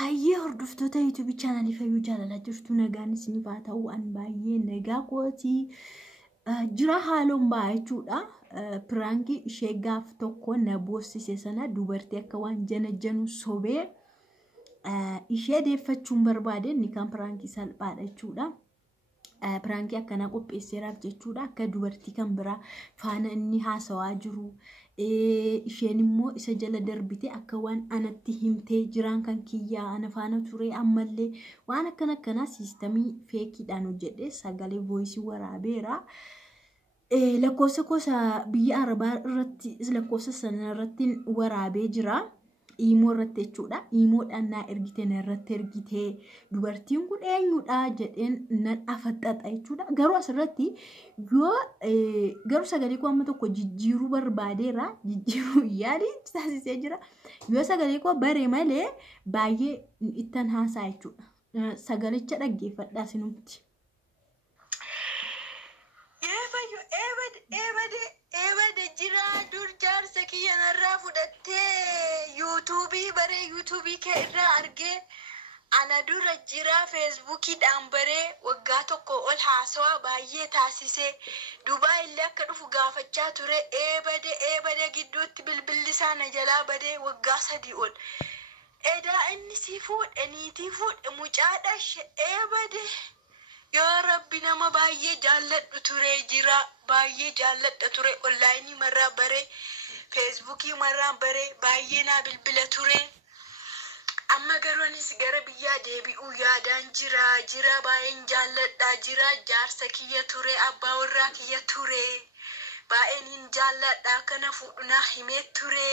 Hayyee hordoftoota YouTube channel fayyuu jaalala jirtu nagaan isiniif haa ta'u an baay'ee nagaa kooti jira haaloon baayechuudha pirankii ishee gaaf tokko na boossise sana dubartii akka waan janu sobee ishee deeffachuun barbaade ni kan pirankii salphaadha jechuudha. Pirankii akkana qopheesseeraaf jechuudha akka dubartii kan biraa faana inni haasawaa jiru isheen immoo isa jala darbite akka waan anatti himtee jiraan kan kiyyaa ana faana ture ammallee waan akkana siistemii feekiidhaan hojjedhe sagalee voice waraabeera lakkoofsa kosa biyya arabaa irratti lakkoofsa sana irratti waraabee jira. Imo irratti jechuudha imoodhaan na ergite na irratti ergite dubartiin kun eenyudha jedheen nan afaxaxa jechuudha garuu asirratti yoo garuu sagalee koo amma tokko jijjiiruu barbaadeera jijjiiruu yaali taasisee jira yoo sagalee koo bare malee baay'ee ittan haasaa jechuudha sagalicha dhaggeeffadhaa sinumti. Jiraa dur jaarsa kiyya narraa fudhattee yuutuubii kee irraa argee ana dura jiraa feesbuukiidhaan baree waggaa tokko ol haasawaa baay'ee taasisee Duubaa illee akka dhufu gaafachaa ture eebade gidduutti bilbilli isaa na jalaa badee waggaa 3 ol edaa inni si fuudhe niitii fuudhe mucaadha eebade. Ya Rabbi nama baay'ee jaalladhu ture jira baay'ee jaalladha ture online marraa bare Facebookii marraa bare baay'ee na bilbila ture amma garoonis gara biyyaa deebi'uu yaadaan jira baay'een jaalladha jira jaarsa kiyya ture abbaa warraa kiyya ture baay'een jaalladha kana fuudhuna himee ture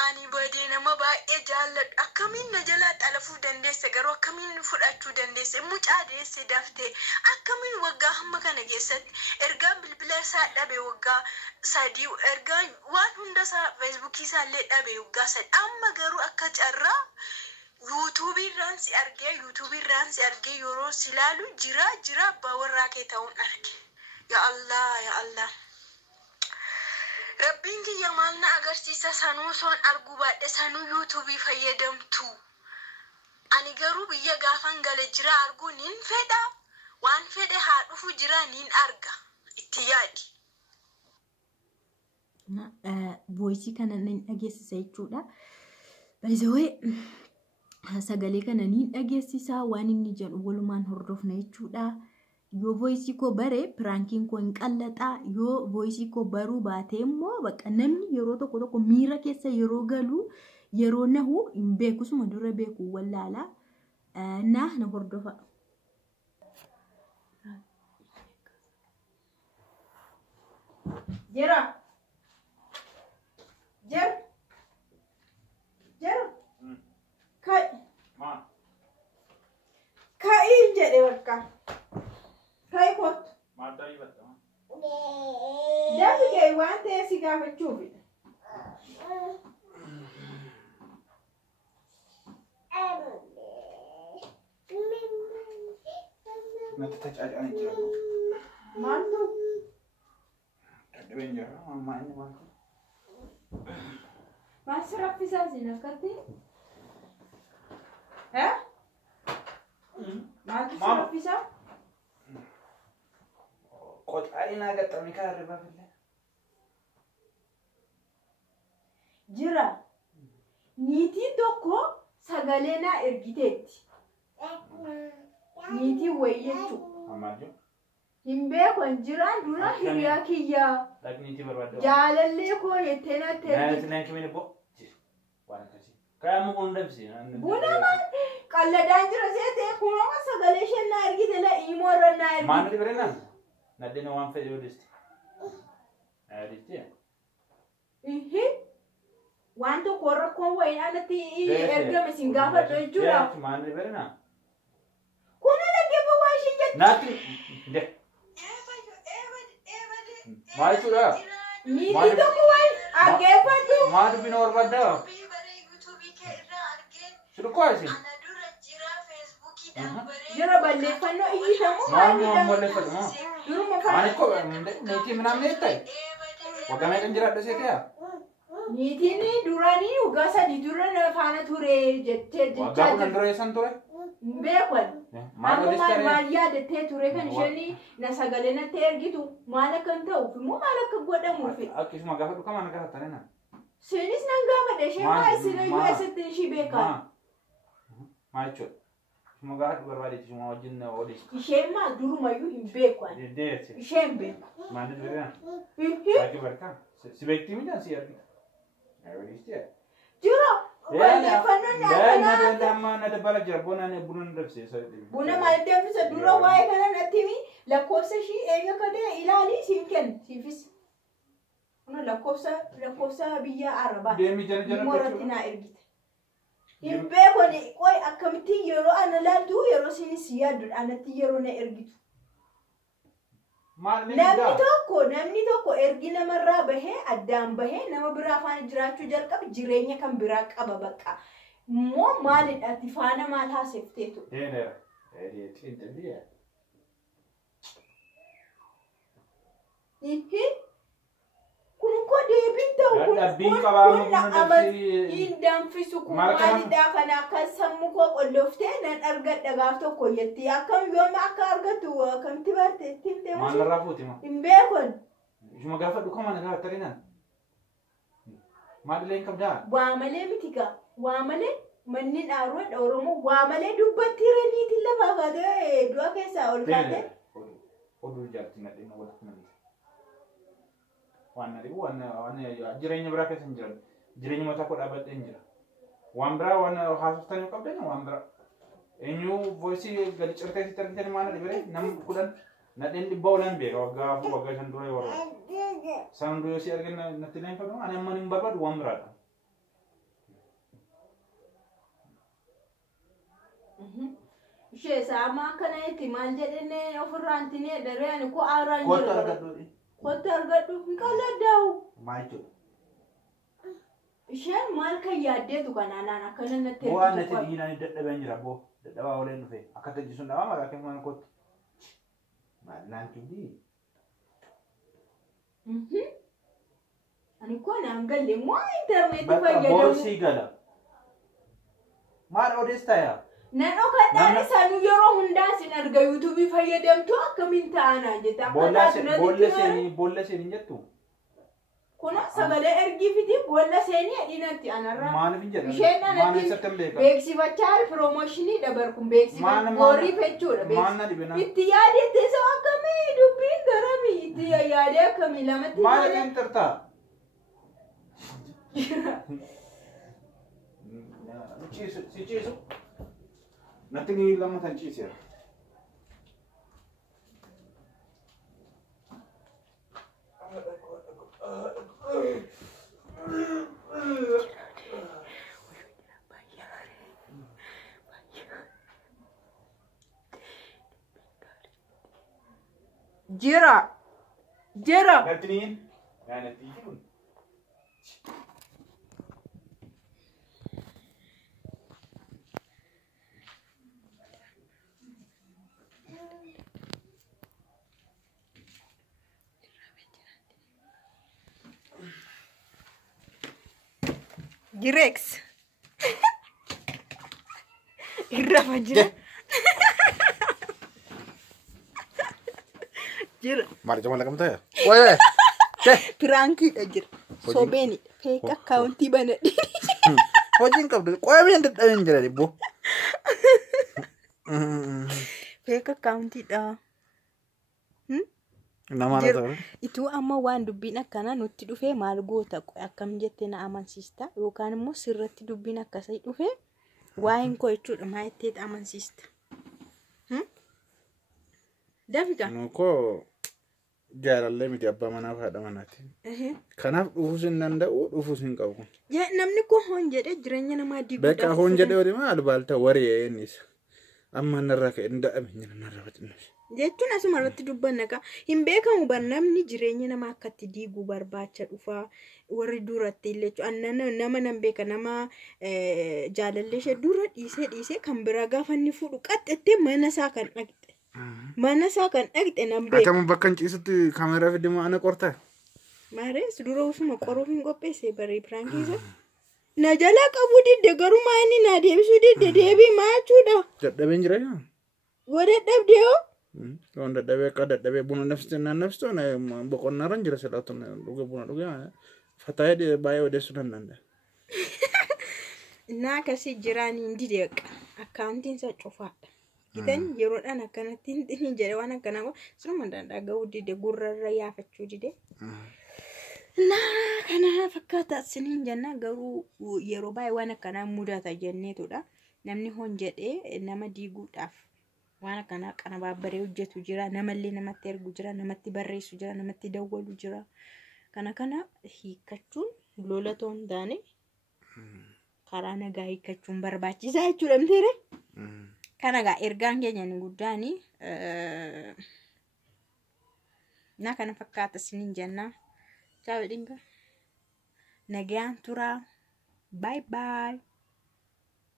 ani badee nama baay'ee jaalladhu akkamiin na jalaa xalafuu dandeesse garuu akkamiin fudhachuu dandeesse mucaa deesse daftee akkamiin waggaa hamma kana keessatti ergaan bilbila isaa dhabe waggaa 3 ergaan waan hunda isaa feesbuukii isaa illee dhabe waggaa 3 amma garuu akka carraa yuutuubii irraan si argee yeroo silaalu jira abbaa warraa kee ta'uun arge ya Allah Rabbiin kiyya maal na agarsiisa sanuu soon arguu baadhe sanuu yuutuubii fayyadamtu ani garuu biyya gaafan gale jira arguu nin fedha waan fedhe haa dhufu jira nin arga itti yaadi. Voice kana nin dhageessisa jechuudha. By the way sagalee kana nin dhageessisa waan inni jedhu walumaan hordofna jechuudha. Yoo voice ko bare pranking ko inqallata yoo voice ko baru baate immoo bakka namni yeroo tokko miira keessa yeroo galu yeroo nahu imbeeku suma dura beeku wallaala na hordofa. Jiraa kai jedhe bakka Kai kot. Mata ni batta. Dafi ke wante si gafachuufi. Mata tajaan jira. Mantu. Tadde benjara mama ini mantu. Masra pisa zinakati. Masra pisa? Kot aina gatamika hirriba fille. Jiraa niitii tokko sagalee na ergiteetti. Niitii wayyechu. Amaajo. Himbeekon jiraa dura hiriyaa kiyyaa. Niitii barbaadde. Jaalallee koo yettee na ergite. Naan kimine bo. Waan akkasii. Kaamu kun dabsi. Buna maal qalladaan jira seetee kunoo sagalee isheen na ergite la imoo irra na ergite. Maal barenaan? Nadina waan fedhe odeesti. Adiitti. Waan tokko rakkoon wayii alatti ergame sin gaafadhu jechuudha. Maal barenaan? Kuna dhaggeeffa waa isheen jettu. Naatti. Maal jechuudha? Niitii tokko wayii dhaggeeffadhu. Maal dubbina barbaadaa? Shurukoo isin. Jira balleeffannoo iyyifamu maal balleeffatu? Duruma faana. Maal ko niitii minamne ta'e? Waggaa meeqan jiraadha seeteyaa? Niitini duranii ugasa di durana faana ture jettee Waggaa kudhan dura eessan ture? beekwan. Maal yaadattee ture kan isheen na sagalee natti ergitu maal akkan ta'uuf immoo maal akka godhamuufi. Akkasuma gaafa dhukkama na gaafatanii na. Isheenis nan gaafadhe isheen maa isinayyuu eessatti ishii beekaa. Maal jechuudha? Ishuma gaafa barbaadeetti ishuma wajjin odeessu. Isheen maa durumayyuu hin beekwan. Deddeetti. Isheen beeku. Maal jedhu Baaki barkaa. Si beektii midhaan si argita. Jiro. Mana dabbala jira buna dabsee. Buna maal danfisa dura waa'ee kana natti himi lakkoofsa ishii eenyu akka ta'e ilaali siin kenna siifis. Kun lakkoofsa biyya Arabaa. Deemi jala Moratti naa ergite. Hin beekoni qoy akkamitti yeroo ana laaltu yeroo siinis yaaddu anatti yeroo na ergitu. Namni tokko ergi namarraa bahee addaan bahee nama biraa faana jiraachuu jalqabe jireenya kan biraa qaba bakka. Immoo maalidha ati faana maal haasofteetu? Kun ko deebiin ta'u kun hin danfisu kun maalidha kana akka sammuu koo qolloftee nan argadha gaaf tokko jettee akkam yooma akka argattu akkamitti barte timte maal narraa fuuti ma? Hin beekon. Ishuma gaafa dhukkama na gaafa tarinaan. Maal illee hin qabdaa? Waa malee mitika waa malee manni dhaaruudha Oromoo waa malee dubbatti raniitiin lafaa kaatee du'a keessaa ol kaatee. Oduu jaarti nadhee na walitti namni. Waan jireenya biraa keessa hin jiran. Jireenya mataa koo dhaabbattee hin jira. Waan biraa waan haasoftanii qabdan waan biraa. Eenyu voisii gadi cirtee sitti argitanii maana dhibee nam kudhan nadheen dhibba oolan beeka waggaa shan dura yoo warra. San dura si argina natti leenfatu ani amma hin barbaadu waan biraadha. Ishee saamaa kana itti maal jedhanii ofirraan tinee daree ani ko aaraan jira. Kota argadhu. Kota argadhu hin qalladdaa'u. Maal jechuudha? Isheen maal kan yaaddeetu kanaan akkana natti ergitu. Waan natti dhiinaan dadhabeen jira boo dadhabaa oleen dhufe akka tajjisuun dhabaa maqaa keessa mana kootti. Maal naan kibbii? Ani ko naan galle moo intarneetii fayyadamu? Boosii gala. Maal odeessaa yaa? Nan dhokadhaan isaanii yeroo hundaa sin arga yuutuubii fayyadamtu akkamiin ta'anaa jetta. Boolla seenii jettu? Kuna sagalee ergiifiti boolla seenii adinatti anarraa. Maaliif hin jedhamu? Isheen anatti beeksifachaa piroomooshinii dabarkuun beeksifachaa boorii fechuudha. Itti yaadette isa akkamii dubbiin garamii itti yaadee akkamii lamatti maaliif hin tartaa? Si ciisu. Nothing you lama tan cheese here. Jiraa. Nothing. Nothing. Jireeks. Irraa jira. Jira. Maal jamaa lakam ta'e? Waayee. Piraankiidha jira. Sobeeni feek akkaawuntii banadhi. Hojiin qabdu qoyee biyya dadhabeen jira dhibbo. Feek akkaawuntiidha. Itu amma waan dubbiin akkana nutti dhufee maal goota akkam jettee na amansiista yookaan immoo sirratti dubbiin akkasii dhufee waa'een koo jechuudha maa itti amansiista. Dafika. Nuko jaalallee miti abbaa manaa fi haadha manaati. Kanaaf dhufuus hin danda'u dhufuus hin qabu. Namni kun hoon jedhee jireenya namaa diiguu danda'a. Bakka hoon jedhee wali maal baalta waree innis amma narraa ka'e hin da'ame narraa faccinaaf. Jechuun asuma irratti dubbanna ka hin beekamu bar namni jireenya nama akkatti diiguu barbaacha dhufa warri duratti illee nama nan beeka nama jaalallee ishee dura dhiisee kan bira gaafa inni fuudhu qaxxattee mana isaa kan dhaqxe nan beeka. Atamu bakka hin ciisutti kaameraa fidee ana qortaa. Maarees dura usuma qoruu hin qopheesse baree piraankiisa. Na jala qabu didde garuma inni na deebisuu didde deebii maachuudha. Dadhabeen jira yaa. Godhe dhabdee hoo? Waan dadhabee akka dadhabee buna nafsitoo boqonnaarran jira silaatu dhuga buna dhugaa fataayee baay'ee odeessuu danda'anda. Naa akkasii jiraan hin dideeqa. Akkaawuntiin isaa cufaadha. Gitan yeroodhaan akkanatti hin jedhe waan akkanaa kun siruma danda'uu dide gurrarra yaafachuu dide. Naa kana fakkaata siniin jenna garuu yeroo baay'ee waan akkanaa mudata jenneetudha. Namni hon jedhee nama diiguudhaaf waan akkanaa kana baabbaree hojjetu jira. Namallee namatti ergu jira, namatti barreessu jira, namatti dawwalu jira. Kana hiikachuun lola ta'uu hin taane karaa nagaa hiikachuun barbaachisaa jechuudha miteere. Kana gaa ergaan keenya ni guddaani. Naa kana fakkaata siniin jenna. Ciao dinga. Nagaan tura. Bye bye.